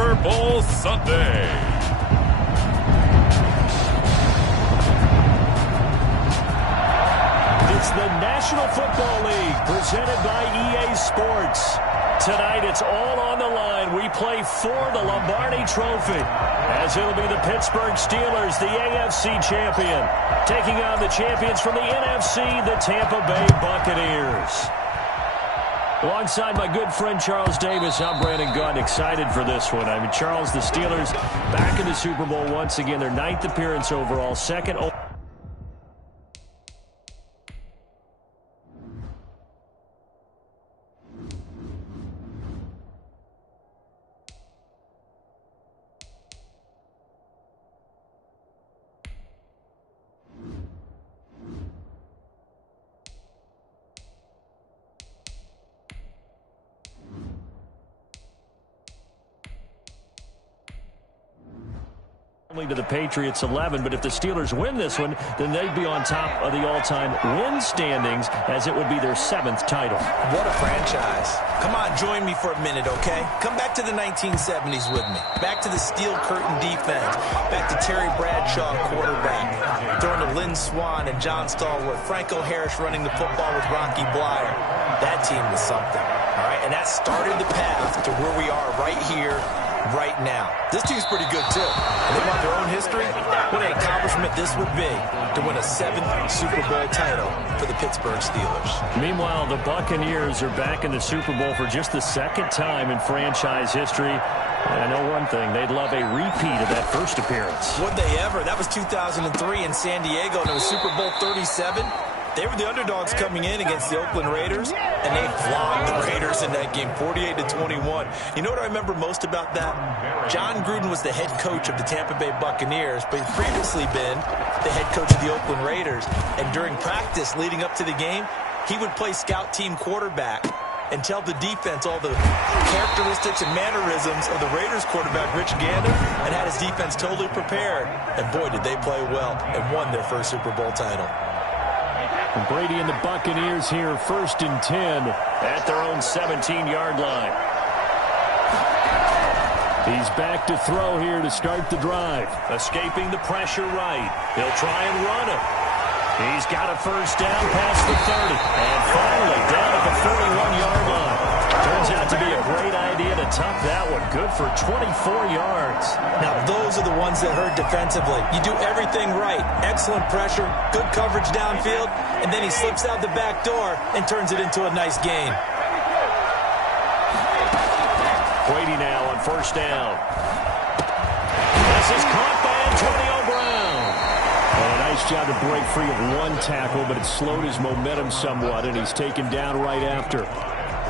Super Bowl Sunday. It's the National Football League presented by EA Sports. Tonight it's all on the line. We play for the Lombardi Trophy, as it'll be the Pittsburgh Steelers, the AFC champion, taking on the champions from the NFC, the Tampa Bay Buccaneers. Alongside my good friend Charles Davis, I'm Brandon Gunn, excited for this one. I mean, Charles, the Steelers back in the Super Bowl once again. Their 9th appearance overall, second. To the Patriots 11, but if the Steelers win this one, then they'd be on top of the all-time win standings, as it would be their 7th title. What a franchise. Come on, join me for a minute, okay? Come back to the 1970s with me. Back to the steel curtain defense. Back to Terry Bradshaw, quarterback. Throwing to Lynn Swann and John Stallworth. Franco Harris running the football with Rocky Blyer. That team was something, all right? And that started the path to where we are right here, right now. This team's pretty good, too. And they want their own history. What an accomplishment this would be to win a 7th Super Bowl title for the Pittsburgh Steelers. Meanwhile, the Buccaneers are back in the Super Bowl for just the 2nd time in franchise history. And I know one thing, they'd love a repeat of that first appearance. Would they ever? That was 2003 in San Diego, and it was Super Bowl 37. They were the underdogs coming in against the Oakland Raiders, and they flogged the Raiders in that game, 48-21. You know what I remember most about that? John Gruden was the head coach of the Tampa Bay Buccaneers, but he'd previously been the head coach of the Oakland Raiders. And during practice leading up to the game, he would play scout team quarterback and tell the defense all the characteristics and mannerisms of the Raiders quarterback, Rich Gannon, and had his defense totally prepared. And boy, did they play well and won their first Super Bowl title. And Brady and the Buccaneers here, 1st and 10 at their own 17-yard line. He's back to throw here to start the drive. Escaping the pressure right. He'll try and run it. He's got a first down past the 30. And finally down at the 41-yard line. Turns out to be a great idea to tuck that one. Good for 24 yards. Now, those are the ones that hurt defensively. You do everything right. Excellent pressure, good coverage downfield, and then he slips out the back door and turns it into a nice gain. Brady now on 1st down. This is caught by Antonio Brown. And a nice job to break free of one tackle, but it slowed his momentum somewhat, and he's taken down right after.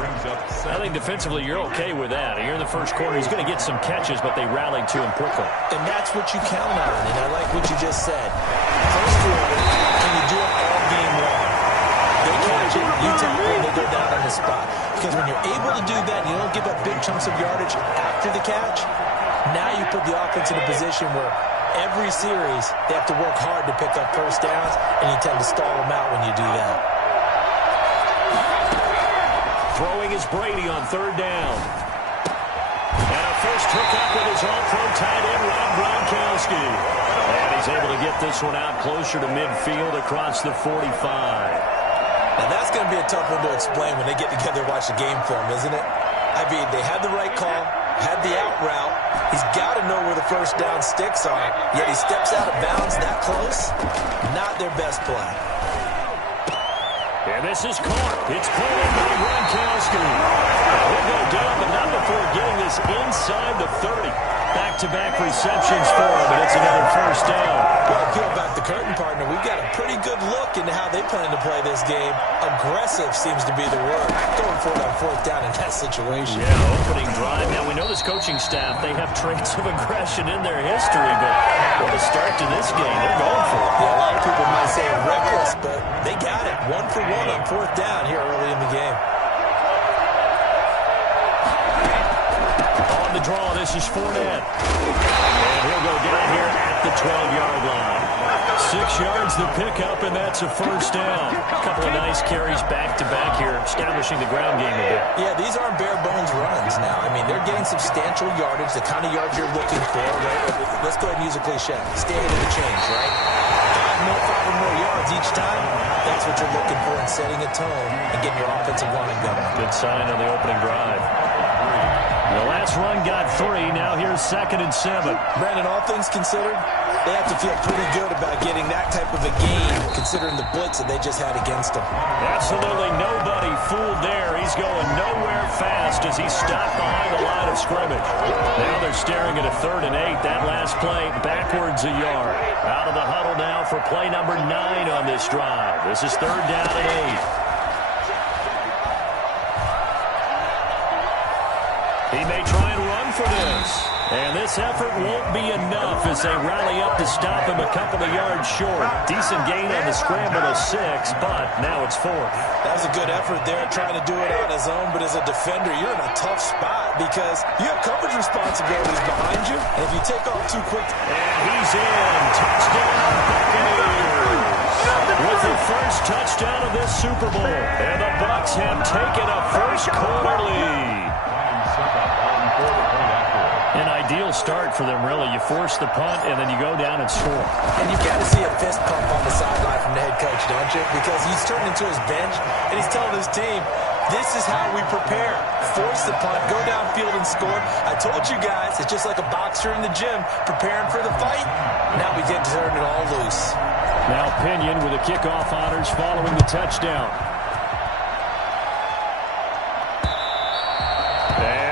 I think defensively you're okay with that. Here in the first quarter, he's going to get some catches, but they rallied to him quickly. And that's what you count on, and I like what you just said. First quarter, can you do it all game long? They catch it, you tackle, and they go down on the spot. Because when you're able to do that, you don't give up big chunks of yardage after the catch. Now you put the offense in a position where every series they have to work hard to pick up first downs, and you tend to stall them out when you do that. Throwing is Brady on 3rd down. And a first hookup with his all-pro tight end, Rob Gronkowski. And he's able to get this one out closer to midfield across the 45. Now that's going to be a tough one to explain when they get together and watch the game film, isn't it? I mean, they had the right call, had the out route. He's got to know where the first down sticks are, yet he steps out of bounds that close. Not their best play. And this is caught. It's pulled in by Gronkowski. He'll go down, but not before getting this inside the 30. Back-to-back receptions for him, and it's another first down. Well, peel back the curtain, partner. We've got a pretty good look into how they plan to play this game. Aggressive seems to be the word. Going for it on 4th down in that situation. Yeah, opening drive. Now, we know this coaching staff, they have traits of aggression in their history, but what a start to this game. They're going for it. Yeah, a lot of people might say reckless, but they got it. 1 for 1 on 4th down here early in the game. On the the draw. This is Fournette. And he'll go down here at the 12-yard line. 6 yards the pickup, and that's a first down. A couple of nice carries back-to-back here, establishing the ground game a bit. Yeah, these aren't bare-bones runs now. I mean, they're getting substantial yardage, the kind of yards you're looking for, right? Let's go ahead and use a cliche. Stay ahead of the chains, right? 5 or more yards each time. That's what you're looking for in setting a tone and getting your offensive line going. Good sign on the opening drive. The last run got 3. Now here's 2nd and 7. Brandon, all things considered, they have to feel pretty good about getting that type of a game, considering the blitz that they just had against them. Absolutely nobody fooled there. He's going nowhere fast as he stopped behind the line of scrimmage. Now they're staring at a 3rd and 8. That last play backwards a yard. Out of the huddle now for play number 9 on this drive. This is 3rd down and 8. He may try and run for this. And this effort won't be enough as they rally up to stop him a couple of yards short. Decent gain on the scramble of 6, but now it's 4th. That was a good effort there, trying to do it on his own. But as a defender, you're in a tough spot because you have coverage responsibilities behind you. And if you take off too quick... And he's in. Touchdown, Buccaneers. With the first touchdown of this Super Bowl. And the Bucs have taken a first-quarter lead. An ideal start for them, really. You force the punt, and then you go down and score. And you've got to see a fist pump on the sideline from the head coach, don't you? Because he's turned into his bench, and he's telling his team, this is how we prepare. Force the punt, go downfield and score. I told you guys, it's just like a boxer in the gym preparing for the fight. Now we get to turn it all loose. Now Pinion with the kickoff honors following the touchdown.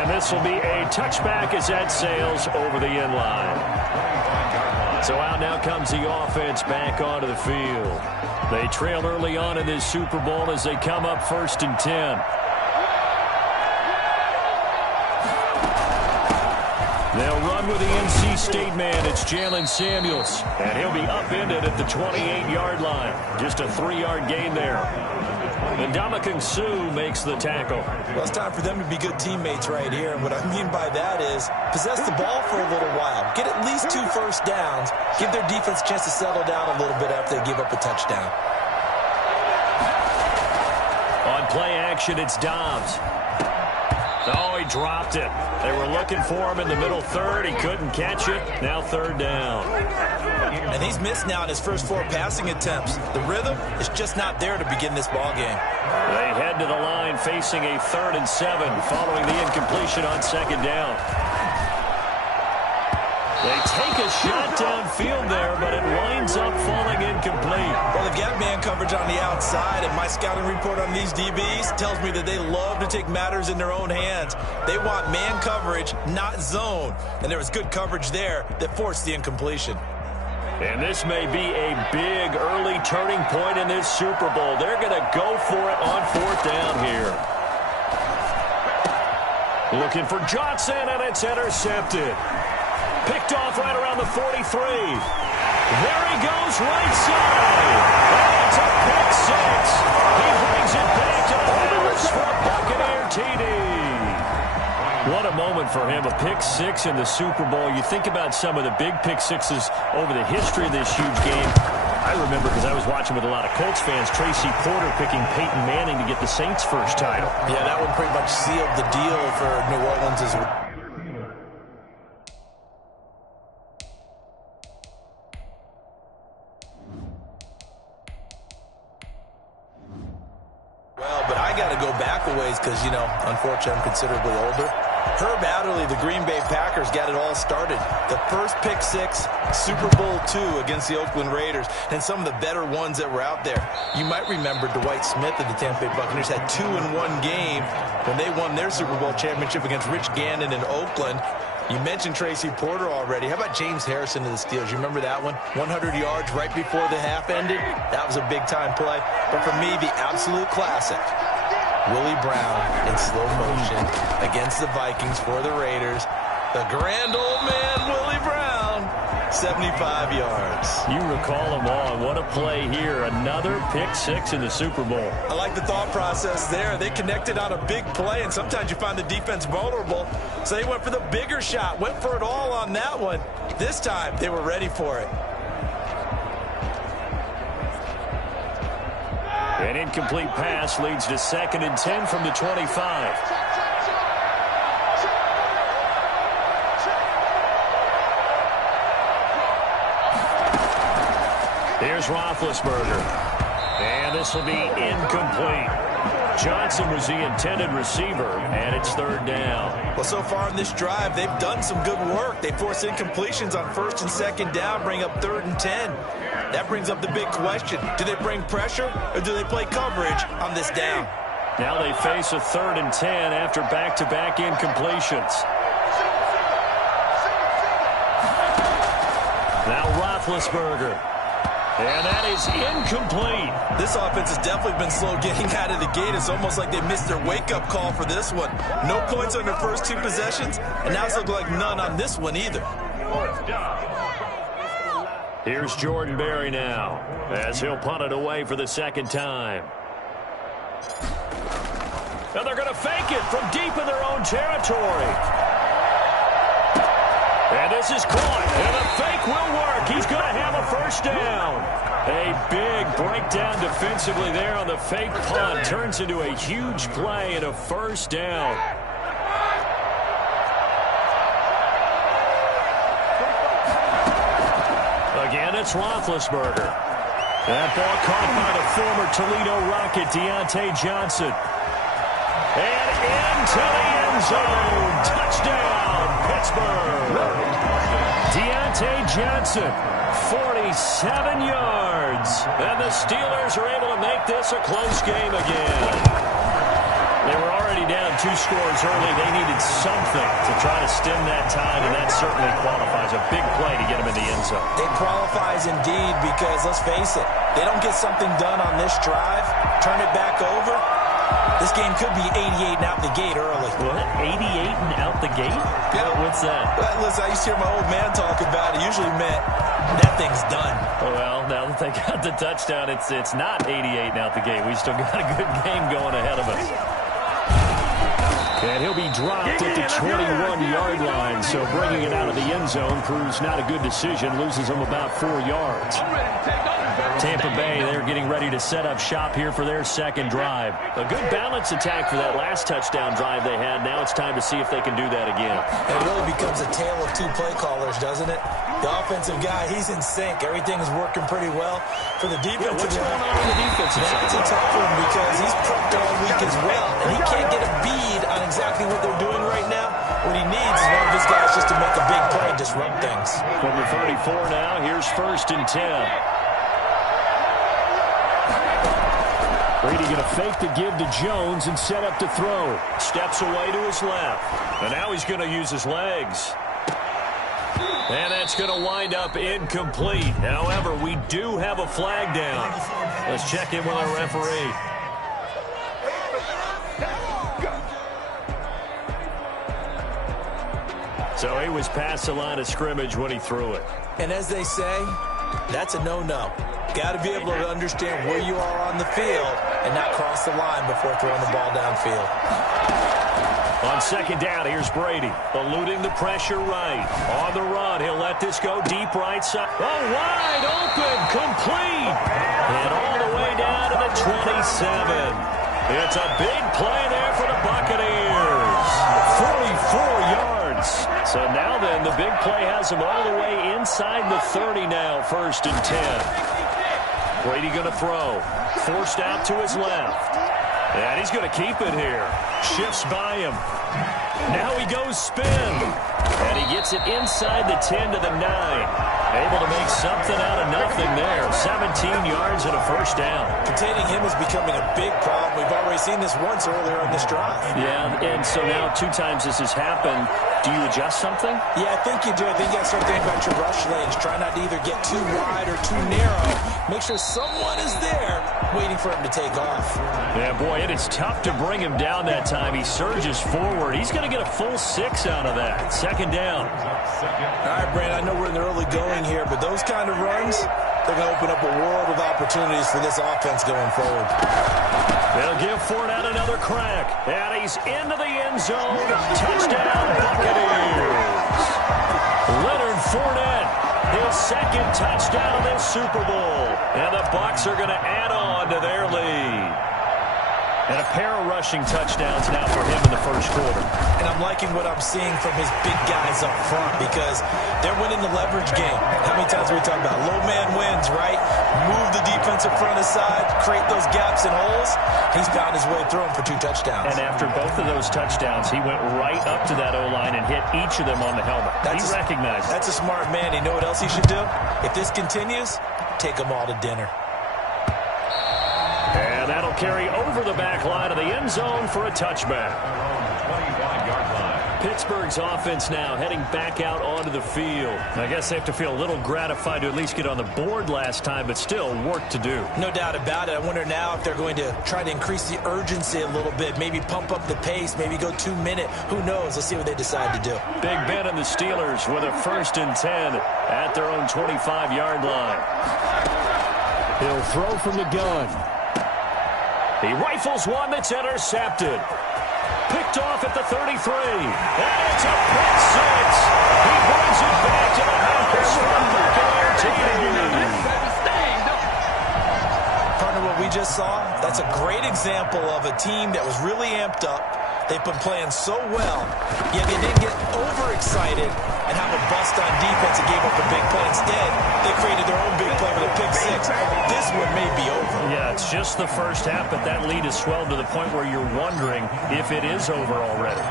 This will be a touchback as that sails over the end line. So out now comes the offense back onto the field. They trail early on in this Super Bowl as they come up 1st and 10. They'll run with the NC State man. It's Jalen Samuels. And he'll be upended at the 28-yard line. Just a 3-yard gain there. And Ndamukong Suh makes the tackle. Well, it's time for them to be good teammates right here. And what I mean by that is possess the ball for a little while. Get at least 2 first downs. Give their defense a chance to settle down a little bit after they give up a touchdown. On play action, it's Dobbs. Oh, he dropped it. They were looking for him in the middle 3rd. He couldn't catch it. Now 3rd down. And he's missed now in his first 4 passing attempts. The rhythm is just not there to begin this ball game. They head to the line facing a 3rd and 7 following the incompletion on 2nd down. They take a shot downfield there, but it winds up falling incomplete. Well, they've got man coverage on the outside, and my scouting report on these DBs tells me that they love to take matters in their own hands. They want man coverage, not zone. And there was good coverage there that forced the incompletion. And this may be a big early turning point in this Super Bowl. They're going to go for it on 4th down here. Looking for Johnson, and it's intercepted. Picked off right around the 43. There he goes, right side. And it's a pick 6. He brings it back to the house for a Buccaneer TD. What a moment for him, a pick 6 in the Super Bowl. You think about some of the big pick 6s over the history of this huge game. I remember, because I was watching with a lot of Colts fans, Tracy Porter picking Peyton Manning to get the Saints' first title. Yeah, that one pretty much sealed the deal for New Orleans as well. Because, you know, unfortunately, I'm considerably older. Herb Adderley, the Green Bay Packers, got it all started. The first pick 6, Super Bowl II against the Oakland Raiders, and some of the better ones that were out there. You might remember Dwight Smith of the Tampa Bay Buccaneers had 2 in one game when they won their Super Bowl championship against Rich Gannon in Oakland. You mentioned Tracy Porter already. How about James Harrison of the Steelers? You remember that one? 100 yards right before the half ended? That was a big-time play. But for me, the absolute classic, Willie Brown in slow motion against the Vikings for the Raiders. The grand old man, Willie Brown. 75 yards. You recall them all. And what a play here. Another pick six in the Super Bowl. I like the thought process there. They connected on a big play, and sometimes you find the defense vulnerable. So they went for the bigger shot, went for it all on that one. This time, they were ready for it. An incomplete pass leads to 2nd and 10 from the 25. Here's Roethlisberger. And this will be incomplete. Johnson was the intended receiver, and it's 3rd down. Well, so far in this drive, they've done some good work. They force incompletions on 1st and 2nd down, bring up 3rd and 10. That brings up the big question. Do they bring pressure, or do they play coverage on this down? Now they face a 3rd and 10 after back-to-back incompletions. Now Roethlisberger. And that is incomplete. This offense has definitely been slow getting out of the gate. It's almost like they missed their wake-up call for this one. No points on their first 2 possessions, and now it's looking like none on this one either. Here's Jordan Berry now, as he'll punt it away for the 2nd time. And they're going to fake it from deep in their own territory. And this is caught, and the fake will work. He's going to have a 1st down. A big breakdown defensively there on the fake punt. Turns into a huge play and a 1st down. Again, it's Roethlisberger. That ball caught by the former Toledo Rocket, Deontay Johnson. And into the end zone. Touchdown, Pittsburgh. Deontay Johnson, 47 yards. And the Steelers are able to make this a close game again. They were already down 2 scores early. They needed something to try to stem that tide, and that certainly qualifies. A big play to get them in the end zone. It qualifies indeed because, let's face it, they don't get something done on this drive, turn it back over, this game could be 88 and out the gate early. What? 88 and out the gate? Yeah. What's that? Well, listen, I used to hear my old man talk about it. Usually meant that thing's done. Well, now that they got the touchdown, it's not 88 and out the gate. We still got a good game going ahead of us. And he'll be dropped at the 21-yard line, so bringing it out of the end zone proves not a good decision, loses him about 4 yards. Tampa Bay, they're getting ready to set up shop here for their 2nd drive. A good balance attack for that last touchdown drive they had. Now it's time to see if they can do that again. It really becomes a tale of 2 play callers, doesn't it? The offensive guy, he's in sync. Everything's working pretty well. For the defensive what's going on the defensive side? That's a tough one because he's prepped all week as well, and he can't get a bead on exactly what they're doing right now. What he needs is one of his guys just to make a big play and disrupt things. From the 34 now, here's 1st and 10. Brady going to fake the give to Jones and set up to throw. Steps away to his left. And now he's going to use his legs. And that's going to wind up incomplete. However, we do have a flag down. Let's check in with our referee. So he was past the line of scrimmage when he threw it. And as they say, that's a no-no. Got to be able to understand where you are on the field and not cross the line before throwing the ball downfield. On 2nd down, here's Brady, eluding the pressure right. On the run, he'll let this go deep right side. Oh, wide open, complete. And all the way down to the 27. It's a big play there for the Buccaneers. 44 yards. So now then, the big play has him all the way inside the 30 now, 1st and 10. Brady going to throw. Forced out to his left. And he's going to keep it here. Shifts by him. Now he goes spin. And he gets it inside the 10 to the 9. Able to make something out of nothing there. 17 yards and a 1st down. Containing him is becoming a big problem. We've already seen this once earlier on this drive. Yeah, and so now 2 times this has happened. Do you adjust something? Yeah, I think you do. I think you got to start thinking about your rush lanes. Try not to either get too wide or too narrow. Make sure someone is there waiting for him to take off. Yeah, boy, it is tough to bring him down that time. He surges forward. He's going to get a full 6 out of that. Second down. All right, Brandon, I know we're in the early going here, but those kind of runs, they're going to open up a world of opportunities for this offense going forward. They'll give Fournette another crack. And he's into the end zone. Touchdown, Buccaneers. Leonard Fournette, his second touchdown of this Super Bowl. And the Bucs are going to add on to their lead. And a pair of rushing touchdowns now for him in the first quarter. And I'm liking what I'm seeing from his big guys up front because they're winning the leverage game. How many times are we talking about low man wins, right? Move the defensive front aside, create those gaps and holes. He's found his way through them for 2 touchdowns. And after both of those touchdowns, he went right up to that O-line and hit each of them on the helmet. He recognized it. That's a smart man. You know what else he should do? If this continues, take them all to dinner. And that'll carry over the back line of the end zone for a touchback. Pittsburgh's offense now heading back out onto the field. I guess they have to feel a little gratified to at least get on the board last time, but still work to do. No doubt about it. I wonder now if they're going to try to increase the urgency a little bit, maybe pump up the pace, maybe go 2-minute. Who knows? Let's see what they decide to do. Big Ben and the Steelers with a 1st and 10 at their own 25-yard line. He'll throw from the gun. He rifles one that's intercepted. Picked off at the 33. And it's a pick 6. He brings it back to the house from Buccaneer TV. Partner, what we just saw, that's a great example of a team that was really amped up. They've been playing so well, yet they didn't get overexcited and have a bust on defense and gave up a big play. Instead, they created their own big play with a pick 6. This one may be over. Yeah, it's just the first half, but that lead has swelled to the point where you're wondering if it is over already.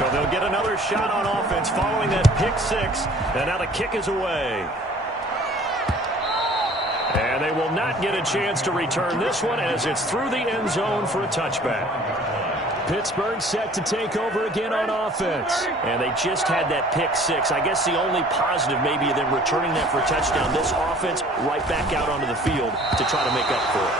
So they'll get another shot on offense following that pick 6, and now the kick is away. And they will not get a chance to return this one as it's through the end zone for a touchback. Pittsburgh set to take over again on offense. And they just had that pick 6. I guess the only positive maybe of them returning that for a touchdown. This offense right back out onto the field to try to make up for it.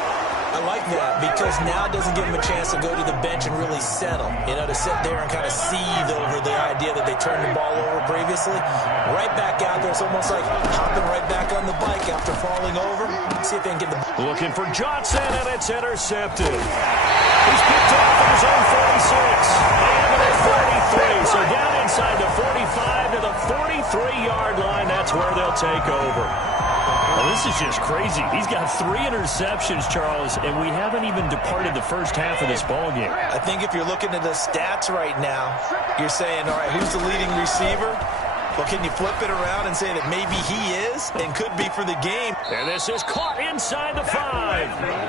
I like that because now it doesn't give them a chance to go to the bench and really settle. You know, to sit there and kind of seethe over the idea that they turned the ball over previously. Right back out there. It's almost like hopping right back on the bike after falling over. See if they can get the... Looking for Johnson, and it's intercepted. He's picked off at his own 46. And at 43. So down inside the 45 to the 43-yard line. That's where they'll take over. Well, this is just crazy. He's got 3 interceptions, Charles, and we haven't even departed the first half of this ballgame. I think if you're looking at the stats right now, you're saying, all right, who's the leading receiver? Well, can you flip it around and say that maybe he is and could be for the game? And this is caught inside the 5.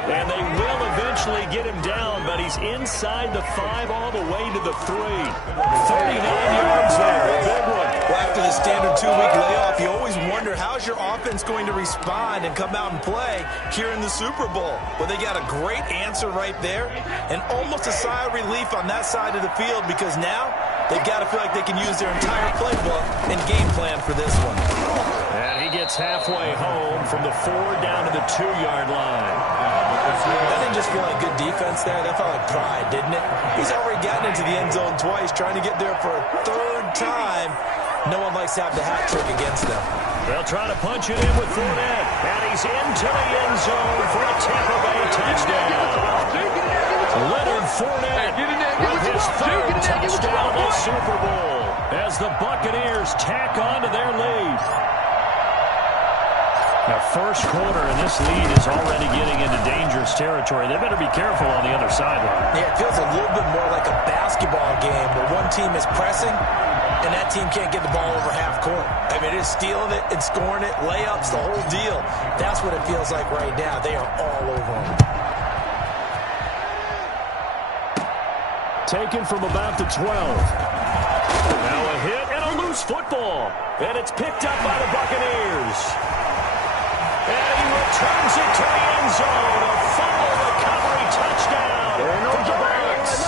And they will eventually get him down, but he's inside the 5 all the way to the 3. 39 yards there. A big one. Well, after the standard 2-week layoff, you always wonder how's your offense going to respond and come out and play here in the Super Bowl. Well, they got a great answer right there and almost a sigh of relief on that side of the field because now they've got to feel like they can use their entire playbook and game plan for this one. And he gets halfway home from the 4 down to the 2-yard line. That didn't just feel like good defense there. That felt like pride, didn't it? He's already gotten into the end zone twice, trying to get there for a 3rd time. No one likes to have the hat trick against them. They'll try to punch it in with Fournette. And he's into the end zone for a Tampa Bay touchdown. Leonard Fournette with his 3rd touchdown of the Super Bowl as the Buccaneers tack on to their lead. Now, first quarter, and this lead is already getting into dangerous territory. They better be careful on the other sideline. Yeah, it feels a little bit more like a basketball game where one team is pressing and that team can't get the ball over half court. I mean, it is stealing it and scoring it, layups, the whole deal. That's what it feels like right now. They are all over them. Taken from about the 12. Now a hit and a loose football. And it's picked up by the Buccaneers. And he returns it to the end zone. A fumble recovery touchdown for the Bucs.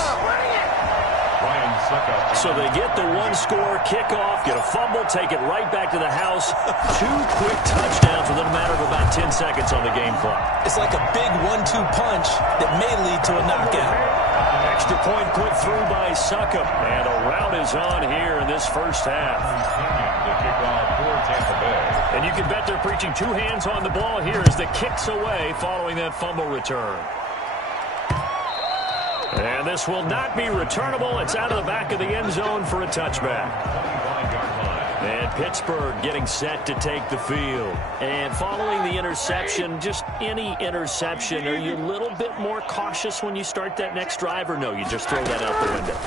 So they get the one-score kickoff, get a fumble, take it right back to the house. 2 quick touchdowns within a matter of about 10 seconds on the game clock. It's like a big 1-2 punch that may lead to a knockout. Extra point put through by Succop. And a rout is on here in this first half. And you can bet they're preaching 2 hands on the ball here as the kick's away following that fumble return. And this will not be returnable. It's out of the back of the end zone for a touchback. And Pittsburgh getting set to take the field. And following the interception, just any interception, are you a little bit more cautious when you start that next drive, or no, you just throw that out the window?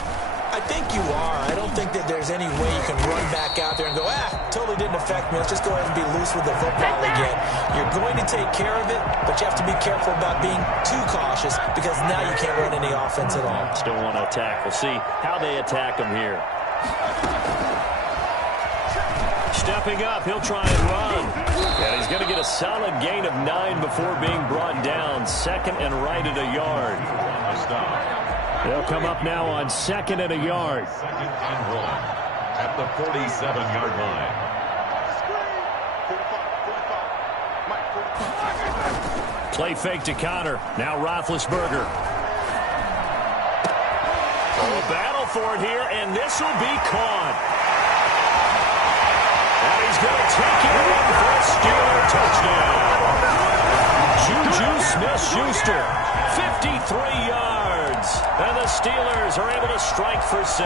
I think you are. I don't think that there's any way you can run back out there and go, totally didn't affect me. Let's just go ahead and be loose with the football again. You're going to take care of it, but you have to be careful about being too cautious because now you can't run any offense at all. Still want to attack. We'll see how they attack them here. Stepping up, he'll try and run. And he's going to get a solid gain of 9 before being brought down. 2nd and right at a yard. They'll come up now on 2nd and a yard. 2nd and 1 at the 47-yard line. Play fake to Connor. Now Roethlisberger. A battle for it here, and this will be caught. And he's going to take it in for a Steeler touchdown. Juju Smith-Schuster, 53 yards. And the Steelers are able to strike for 6.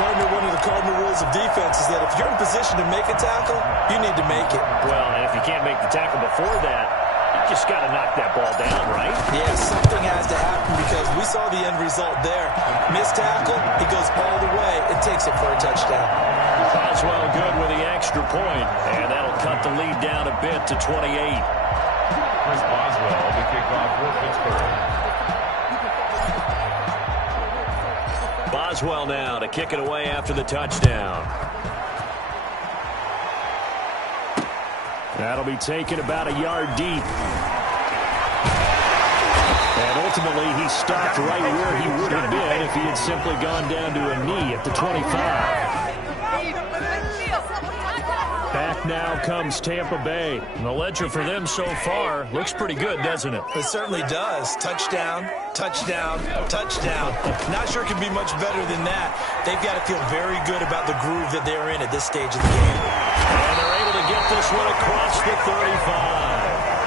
Partner, one of the cardinal rules of defense is that if you're in position to make a tackle, you need to make it. Well, and if you can't make the tackle before that, you just got to knock that ball down, right? Yeah, something has to happen because we saw the end result there. Missed tackle, he goes all the way and takes it for a touchdown. Boswell good with the extra point, and that'll cut the lead down a bit to 28. Chris Boswell to kick off for Pittsburgh. Boswell now to kick it away after the touchdown. That'll be taken about a yard deep. And ultimately, he stopped right where he would have been if he had simply gone down to a knee at the 25. Back now comes Tampa Bay. And the ledger for them so far looks pretty good, doesn't it? It certainly does. Touchdown, touchdown, touchdown. Not sure it can be much better than that. They've got to feel very good about the groove that they're in at this stage of the game. And they're able to get this one across the 35.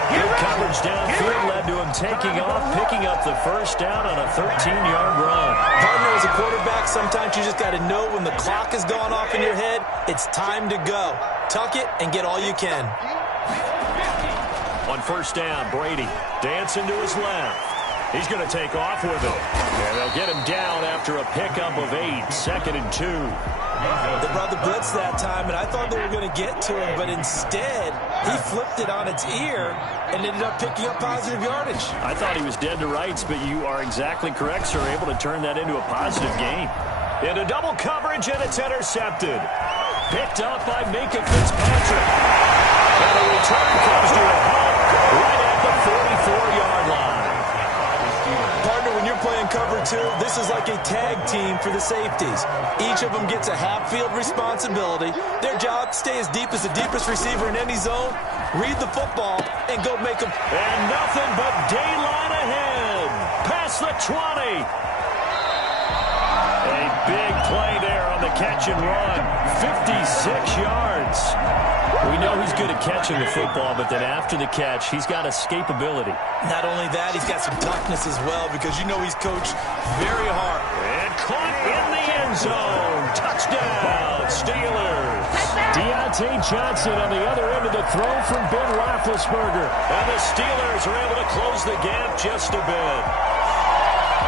Good coverage downfield led to him taking off, picking up the first down on a 13-yard run. Partner, as a quarterback, sometimes you just got to know when the clock has gone off in your head, it's time to go. Tuck it and get all you can. On first down, Brady dancing to his left. He's going to take off with it. And they'll get him down after a pickup of 8, 2nd and 2. They brought the blitz that time, and I thought they were going to get to him, but instead, he flipped it on its ear and ended up picking up positive yardage. I thought he was dead to rights, but you are exactly correct, sir. Able to turn that into a positive gain. Into double coverage, and it's intercepted. Picked up by Minka Fitzpatrick. And a return comes to a halt right at the 44-yard line. Partner, when you're playing cover 2, this is like a tag team for the safeties. Each of them gets a half-field responsibility. Their job, stay as deep as the deepest receiver in any zone, read the football, and go make them. And nothing but daylight ahead. Past the 20. A big play there on the catch and run. 56 yards. We know he's good at catching the football, but then after the catch, he's got escapability. Not only that, he's got some toughness as well because you know he's coached very hard. And caught in the end zone. Touchdown, Steelers. Deontay Johnson on the other end of the throw from Ben Roethlisberger. And the Steelers are able to close the gap just a bit.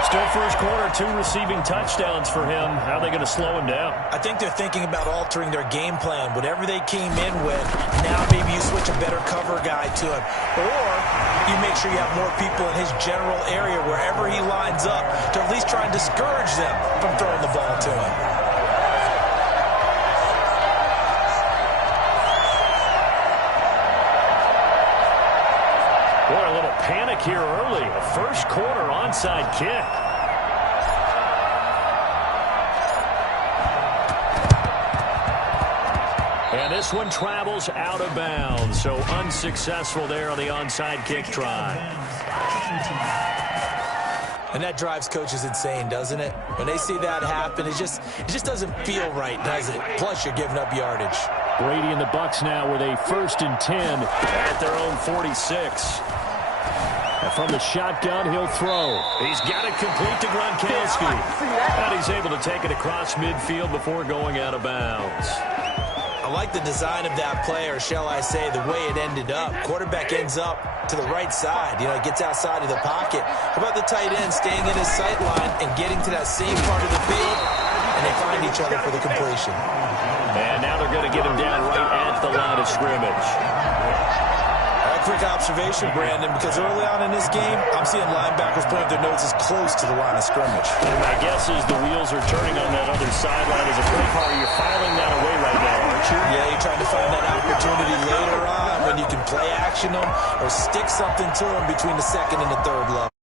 Still first quarter, 2 receiving touchdowns for him. How are they going to slow him down? I think they're thinking about altering their game plan. Whatever they came in with, now maybe you switch a better cover guy to him. Or you make sure you have more people in his general area wherever he lines up to at least try and discourage them from throwing the ball to him. Boy, a little panic here early. A first quarter onside kick. And this one travels out of bounds, so unsuccessful there on the onside kick try. And that drives coaches insane, doesn't it? When they see that happen, it just doesn't feel right, does it? Plus, you're giving up yardage. Brady and the Bucs now with a 1st and 10 at their own 46. And from the shotgun, he'll throw. He's got it complete to Gronkowski. And he's able to take it across midfield before going out of bounds. I like the design of that play, or shall I say, the way it ended up. Quarterback ends up to the right side. You know, gets outside of the pocket. How about the tight end staying in his sight line and getting to that same part of the field? And they find each other for the completion. And now they're going to get him down right at the line of scrimmage. A quick observation, Brandon, because early on in this game, I'm seeing linebackers point their noses close to the line of scrimmage. And my guess is the wheels are turning on that other sideline as a play caller. You're filing that away right now, aren't you? Yeah, you're trying to find that opportunity later on when you can play action them or stick something to them between the second and the third level.